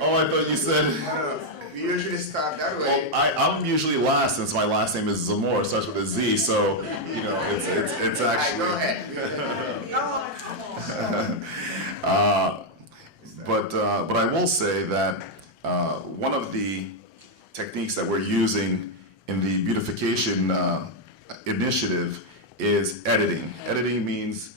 way. Oh, I thought you said. No, we usually start that Well, way. I'm usually last since my last name is Zamor, starts with a Z, so, you know, it's actually. Go ahead. But I will say that one of the techniques that we're using in the beautification initiative is editing. Editing means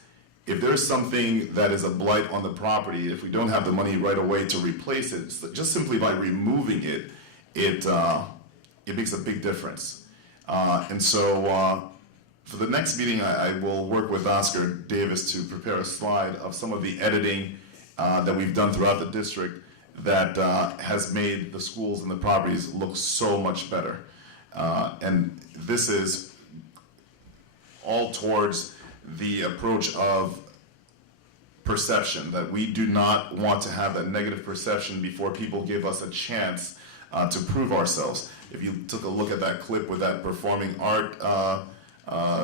if there's something that is a blight on the property, if we don't have the money right away to replace it, so just simply by removing it, it makes a big difference. And so for the next meeting, I will work with Oscar Davis to prepare a slide of some of the editing that we've done throughout the district that has made the schools and the properties look so much better. And this is all towards the approach of perception, that we do not want to have that negative perception before people give us a chance to prove ourselves. If you took a look at that clip with that performing art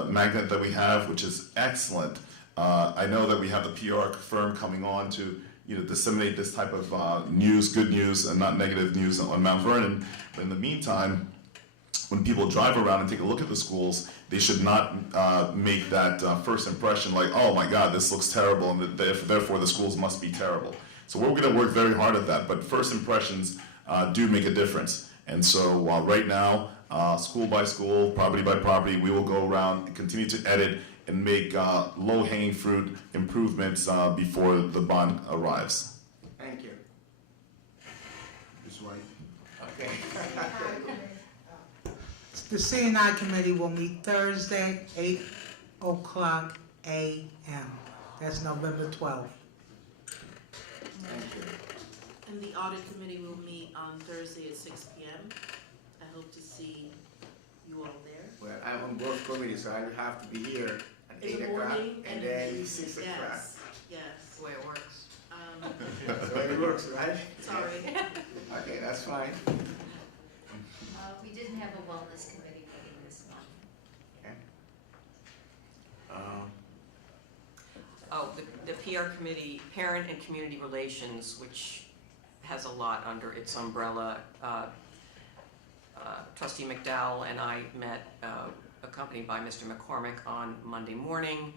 magnet that we have, which is excellent, I know that we have the PR firm coming on to disseminate this type of news, good news, and not negative news on Mount Vernon. But in the meantime, when people drive around and take a look at the schools, they should not make that first impression like, oh my God, this looks terrible, and therefore the schools must be terrible. So we're going to work very hard at that, but first impressions do make a difference. And so right now, school by school, property by property, we will go around and continue to edit and make low-hanging fruit improvements before the bond arrives. Thank you. Ms. White? Okay. The C&I committee will meet Thursday, 8 o'clock a.m. That's November 12th. Thank you. And the audit committee will meet on Thursday at 6 p.m. I hope to see you all there. Well, I'm on both committees, so I will have to be here at In 8 the o'clock morning and in then the evening. 6 o'clock. Yes, yes. That's the way it works. So it works, right? Sorry. Okay, that's fine. We didn't have a wellness committee meeting this month. Okay. Oh, the PR committee, Parent and Community Relations, which has a lot under its umbrella. Trustee McDowell and I met, accompanied by Mr. McCormick, on Monday morning.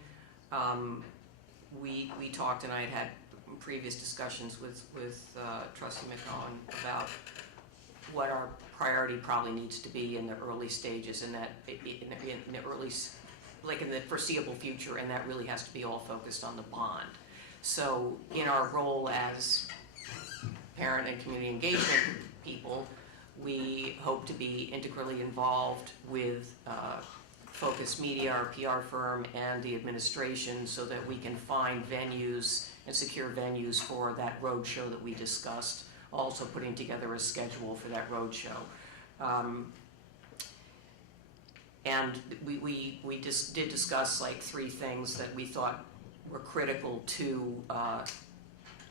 We talked, and I had previous discussions with Trustee McCollum about what our priority probably needs to be in the early stages, in the early, like in the foreseeable future, and that really has to be all focused on the bond. So in our role as parent and community engagement people, we hope to be integrally involved with Focus Media, our PR firm, and the administration so that we can find venues and secure venues for that road show that we discussed, also putting together a schedule for that road show. And we just did discuss like 3 things that we thought were critical to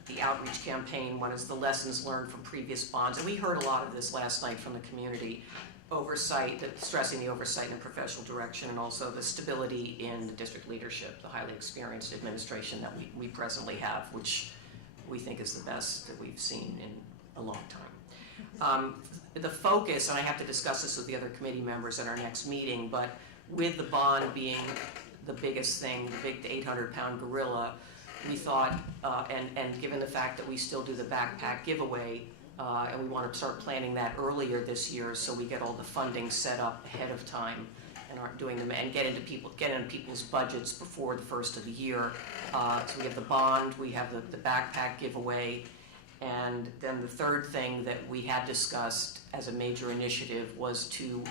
the outreach campaign. One is the lessons learned from previous bonds, and we heard a lot of this last night from the community. Oversight, stressing the oversight and professional direction, and also the stability in the district leadership, the highly experienced administration that we presently have, which we think is the best that we've seen in a long time. The focus, and I have to discuss this with the other committee members at our next meeting, but with the bond being the biggest thing, the big 800-pound gorilla, we thought, and given the fact that we still do the backpack giveaway, and we want to start planning that earlier this year so we get all the funding set up ahead of time and aren't doing them and get into people's budgets before the first of the year. So we have the bond, we have the backpack giveaway, and then the third thing that we had discussed as a major initiative was to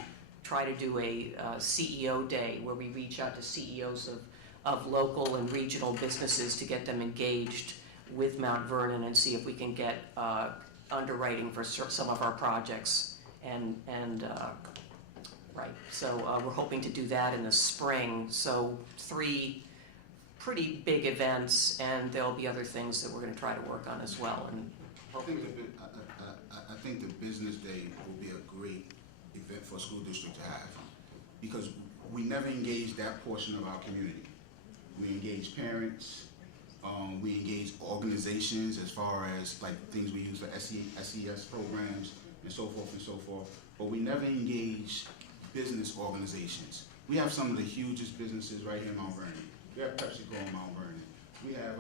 try to do a CEO day where we reach out to CEOs of local and regional businesses to get them engaged with Mount Vernon and see if we can get underwriting for some of our projects, and right, so we're hoping to do that in the spring. So 3 pretty big events, and there'll be other things that we're going to try to work on as well. And I think the business day will be a great event for a school district to have, because we never engage that portion of our community. We engage parents, We engage organizations as far as like things we use for SES programs and so forth and so forth. But we never engage business organizations. We have some of the hugest businesses right here in Mount Vernon. We have PepsiCo in Mount Vernon. We have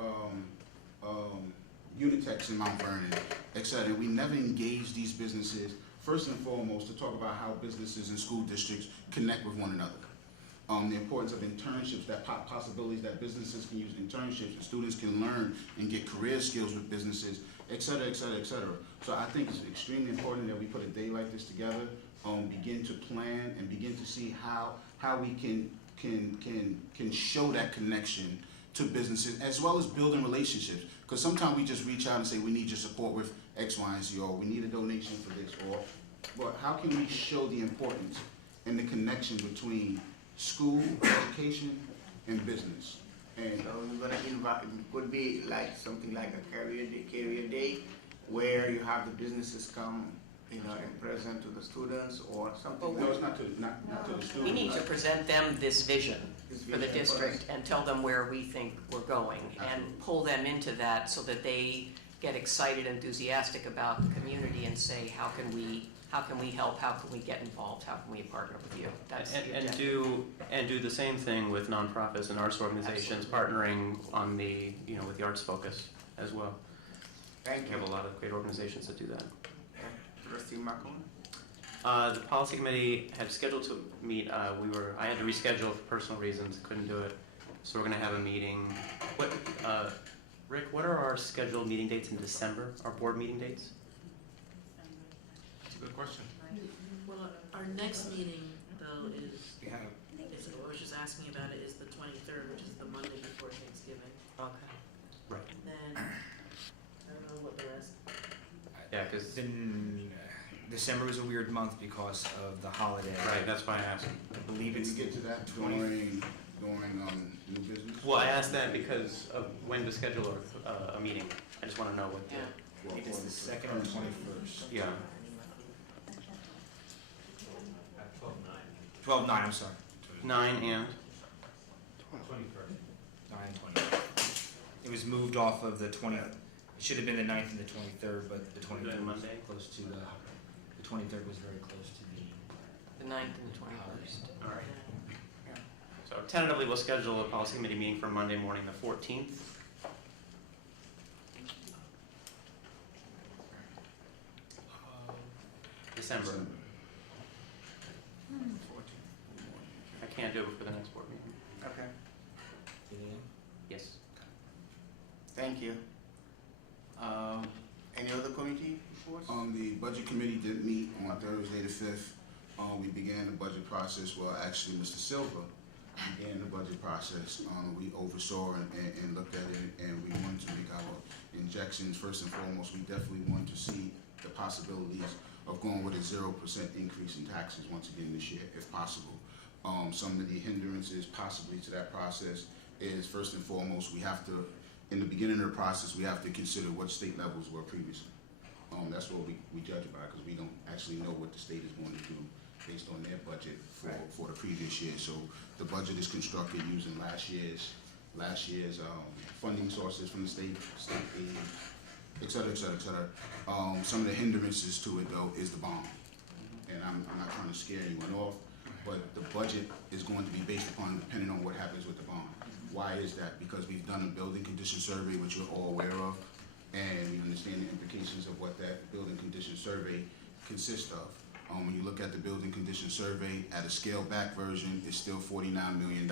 Unitex in Mount Vernon, et cetera. We never engage these businesses, first and foremost, to talk about how businesses and school districts connect with one another. The importance of internships, that possibilities that businesses can use internships and students can learn and get career skills with businesses, et cetera, et cetera, et cetera. So I think it's extremely important that we put a day like this together, begin to plan and begin to see how we can show that connection to businesses as well as building relationships. Because sometimes we just reach out and say we need your support with X, Y, and Z, or we need a donation for this, or but how can we show the importance and the connection between school, education, and business? And So we're gonna invite, it could be like something like a career day, where you have the businesses come, you know, and present to the students or something no, like it's not to the students. We need to present them this vision this for the vision. district and tell them where we think we're going and pull them into that so that they get excited, enthusiastic about the community and say, how can we help, how can we get involved, how can we partner with you? That's the agenda. And do the same thing with nonprofits and arts organizations, partnering on the, with the arts focus as well. Thank We you. have a lot of great organizations that do that. Trustee Malcolm? The policy committee had scheduled to meet, I had to reschedule for personal reasons, couldn't do it. So we're gonna have a meeting. Rick, what are our scheduled meeting dates in December, our board meeting dates? That's a good question. Well, our next meeting though is, Yeah. I was just asking about it, is the 23rd, which is the Monday before Thanksgiving. Okay. Right. Then, I don't know what the rest. Yeah, because, Then December is a weird month because of the holiday. right, that's why I asked. I believe Can it's you get to that during new business? Well, I asked that because of when to schedule a meeting. I just want to know what the, I think it's the 2nd or 21st. yeah. 12/9, I'm sorry. 9 and? 9 and 20. It was moved off of the 20th. It should have been the 9th and the 23rd, but the 23rd was Monday? close to the 23rd was very close to the. The 9th and the 21st. All right. So tentatively, we'll schedule a policy committee meeting for Monday morning, the 14th. December. I can't do it before the next board meeting. Okay, Yes. thank you. Any other committee reports? The budget committee did meet on Thursday the 5th. We began the budget process, well, actually, Mr. Silva began the budget process. We oversaw and looked at it, and we wanted to make our injections. First and foremost, we definitely wanted to see the possibilities of going with a 0% increase in taxes once again this year, if possible. Some of the hindrances possibly to that process is, first and foremost, we have to, in the beginning of the process, we have to consider what state levels were previously. That's what we judge by, because we don't actually know what the state is going to do based on their budget for the previous year. So the budget is constructed using last year's funding sources from the state aid, et cetera, et cetera, et cetera. Some of the hindrances to it though is the bond. And I'm not trying to scare anyone off, but the budget is going to be based upon, depending on what happens with the bond. Why is that? Because we've done a building condition survey, which you're all aware of, and we understand the implications of what that building condition survey consists of. When you look at the building condition survey, at a scaled back version, it's still $49 million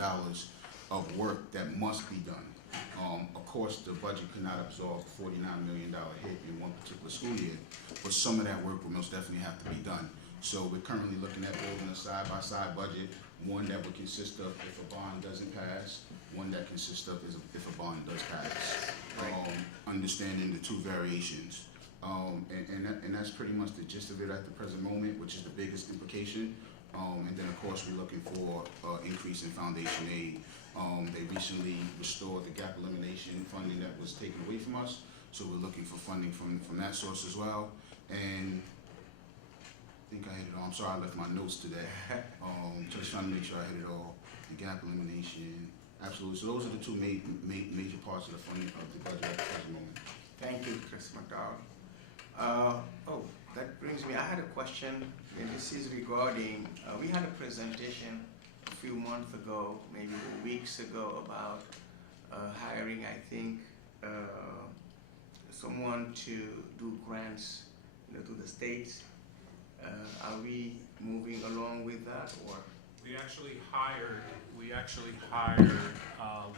of work that must be done. Of course, the budget cannot absorb a $49 million hit in one particular school year, but some of that work will most definitely have to be done. So we're currently looking at building a side-by-side budget, one that would consist of if a bond doesn't pass, one that consists of is if a bond does pass. Understanding the two variations. And that's pretty much the gist of it at the present moment, which is the biggest implication. And then of course we're looking for increase in foundation aid. They recently restored the gap elimination funding that was taken away from us. So we're looking for funding from that source as well. And I think I hit it all. I'm sorry I left my notes today. Just trying to make sure I hit it all. The gap elimination. Absolutely. So those are the two major parts of the funding of the budget at the present moment. Thank you, Chris McDowell. That brings me, I had a question, and this is regarding, we had a presentation a few months ago, maybe weeks ago, about hiring, I think, someone to do grants, to the states. Are we moving along with that, or? We actually hired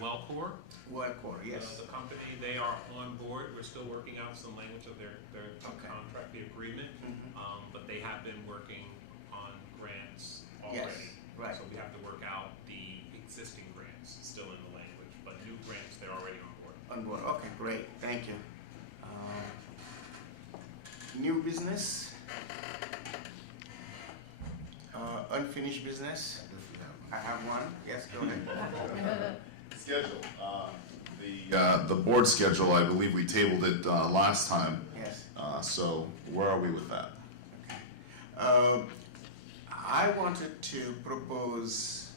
Wellcore. Wellcore, yes. The company, they are on board. We're still working out some language of their Okay. contract, the agreement. Mhm. But they have been working on grants Yes, already. right. So we have to work out the existing grants still in the language, but new grants, they're already on board. On board, okay, great, thank you. New business? Unfinished business? I have one, yes, go ahead. Schedule. The board schedule, I believe we tabled it last time. Yes. So where are we with that? I wanted to propose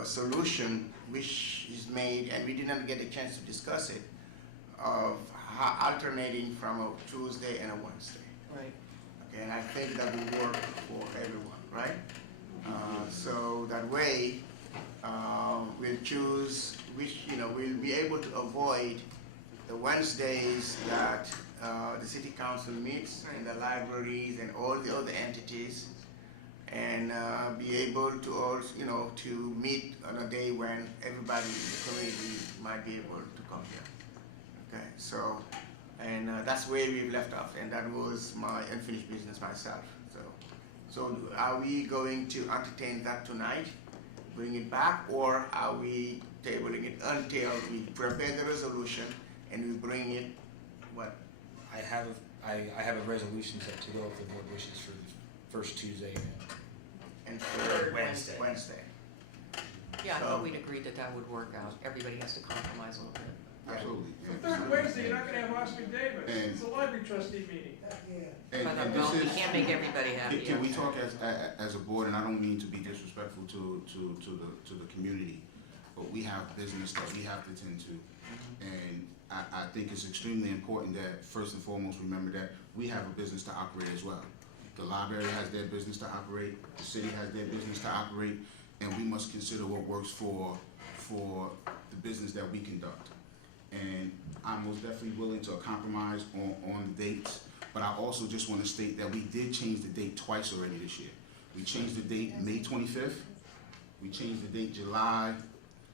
a solution which is made, and we did not get a chance to discuss it, of alternating from a Tuesday and a Wednesday. Right. Okay, and I think that will work for everyone, right? So that way, we'll choose which, we'll be able to avoid the Wednesdays that the city council meets in the libraries and all the other entities, and be able to also, to meet on a day when everybody in the community might be able to come here. Okay, so, and that's where we've left off, and that was my unfinished business myself. So are we going to entertain that tonight, bring it back, or are we tabling it until we prepare the resolution and we bring it, what? I have a resolution set to go if the board wishes for the first Tuesday And Third Wednesday. Yeah, I So- thought we'd agreed that that would work out. Everybody has to compromise a little bit. Absolutely. Third Wednesday, you're not gonna have Oscar Davis. And- It's a library trustee meeting. And But this we is- can't make everybody happy. Can we talk as a board, and I don't mean to be disrespectful to the community, but we have business that we have to tend to. And I think it's extremely important that, first and foremost, remember that we have a business to operate as well. The library has their business to operate, the city has their business to operate, and we must consider what works for the business that we conduct. And I'm most definitely willing to compromise on the dates, but I also just want to state that we did change the date twice already this year. We changed the date May 25th, we changed the date July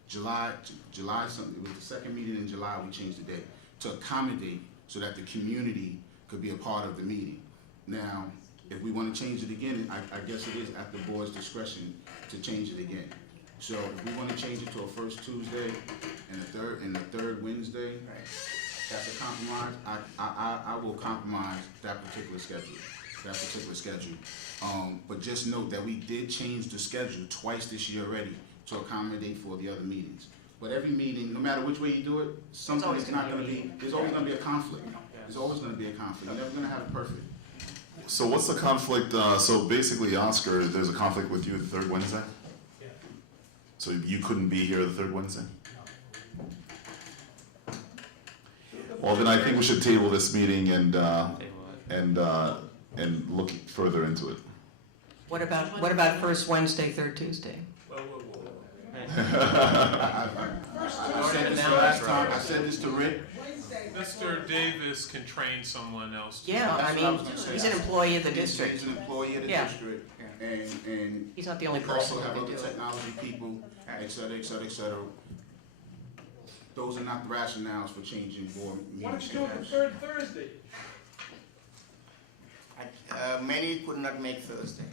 something, it was the second meeting in July, we changed the date to accommodate so that the community could be a part of the meeting. Now, if we want to change it again, I guess it is at the board's discretion to change it again. So if we want to change it to a first Tuesday and the third Wednesday, Right. that's a compromise. I will compromise that particular schedule. But just note that we did change the schedule twice this year already to accommodate for the other meetings. But every meeting, no matter which way you do it, something always is not gonna gonna be a be, meeting. there's always gonna be a conflict. There's always gonna be a conflict. You're never gonna have it perfect. So what's the conflict, so basically, Oscar, there's a conflict with you the third Wednesday? Yeah. So you couldn't be here the third Wednesday? Well, then I think we should table this meeting and look further into it. What about first Wednesday, third Tuesday? Whoa. I said this the last time, I said this to Rick. Mr. Davis can train someone else. Yeah, I That's what I mean, was gonna say. he's an employee of the He's district. an employee of the Yeah. district, and He's not the only we person also who have can other do it. technology people, et cetera, et cetera, et cetera. Those are not the rationales for changing board Why don't meeting you do it the schedules. third Thursday? Many could not make Thursday.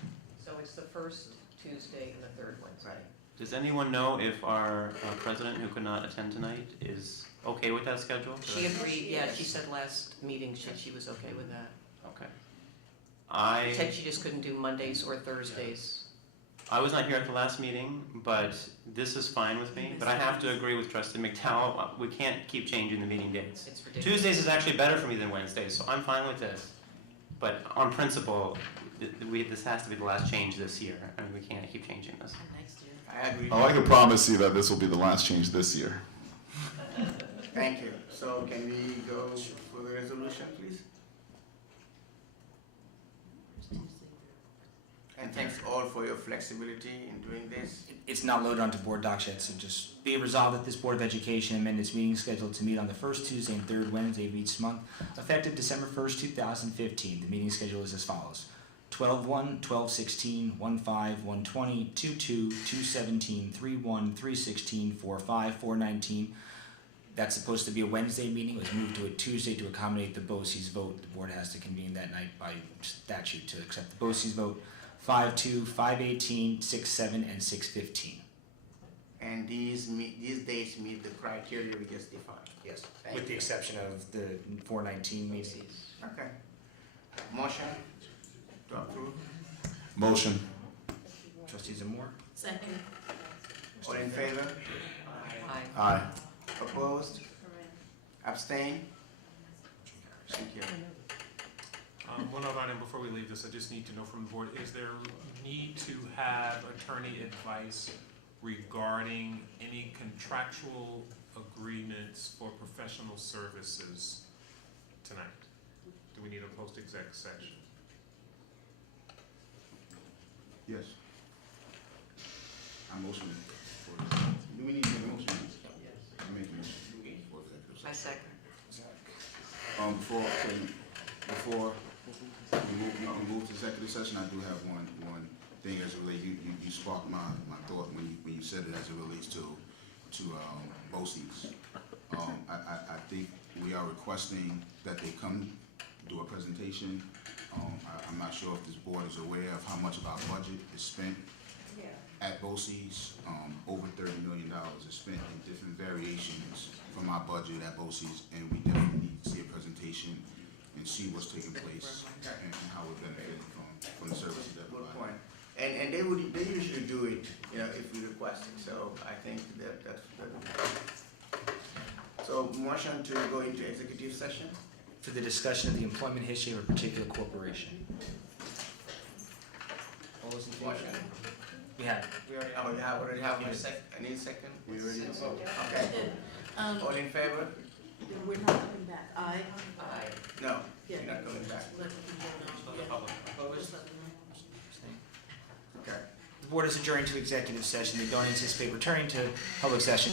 So it's the first Tuesday and the third Wednesday. Right. Does anyone know if our president, who could not attend tonight, is okay with that schedule? She agreed, yeah, she said last meeting she was okay with that. Okay. Said she just couldn't do Mondays or Thursdays. I was not here at the last meeting, but this is fine with me. But I have to agree with Trustee McDowell, we can't keep changing the meeting dates. It's ridiculous. Tuesdays is actually better for me than Wednesdays, so I'm fine with this. But on principle, this has to be the last change this year. I mean, we can't keep changing this. Next year. I agree. Oh, I can promise you that this will be the last change this year. Thank you. So can we go for the resolution, please? And thanks all for your flexibility in doing this. It's not loaded onto board docs yet, so just be it resolved that this Board of Education amend its meeting schedule to meet on the first Tuesday and third Wednesday of each month, effective December 1st, 2015. The meeting schedule is as follows: 12-1, 12-16, 1-5, 1-20, 2-2, 2-17, 3-1, 3-16, 4-5, 4-19. That's supposed to be a Wednesday meeting. It was moved to a Tuesday to accommodate the BOCES vote. The board has to convene that night by statute to accept the BOCES vote. 5-2, 5-18, 6-7, and 6-15. And these dates meet the criteria we just defined. Yes. Thank With the you. exception of the 419 meeting. Okay. Motion to approve. Motion. Trustee Zamore? Second. All in favor? Aye. Aye. Opposed? Abstain? Thank you. One other item before we leave this, I just need to know from the board, is there need to have attorney advice regarding any contractual agreements for professional services tonight? Do we need a post-exec section? Yes. I motion for this. Do we need to make a motion? I make a motion for executive I session. second. Before we move to executive session, I do have one thing as it relates, you sparked my thought when you said it as it relates to BOCES. I think we are requesting that they come do a presentation. I'm not sure if this board is aware of how much of our budget is spent at BOCES. Over $30 million is spent in different variations from our budget at BOCES, and we definitely need to see a presentation and see what's taking place and how we're benefiting from the services that we Good provide. point. And they usually do it, if we request it, so I think that's. So motion to go into executive session? For the discussion of the employment history of a particular corporation. All those in favor? Motion. We have. We already have a second, any second? We already, okay. All in favor? We're not coming back. Aye. Aye. No, Yeah. you're not going back. Let people know. The public. Just let them know. Okay. The board is adjourned to executive session. They don't anticipate returning to public session.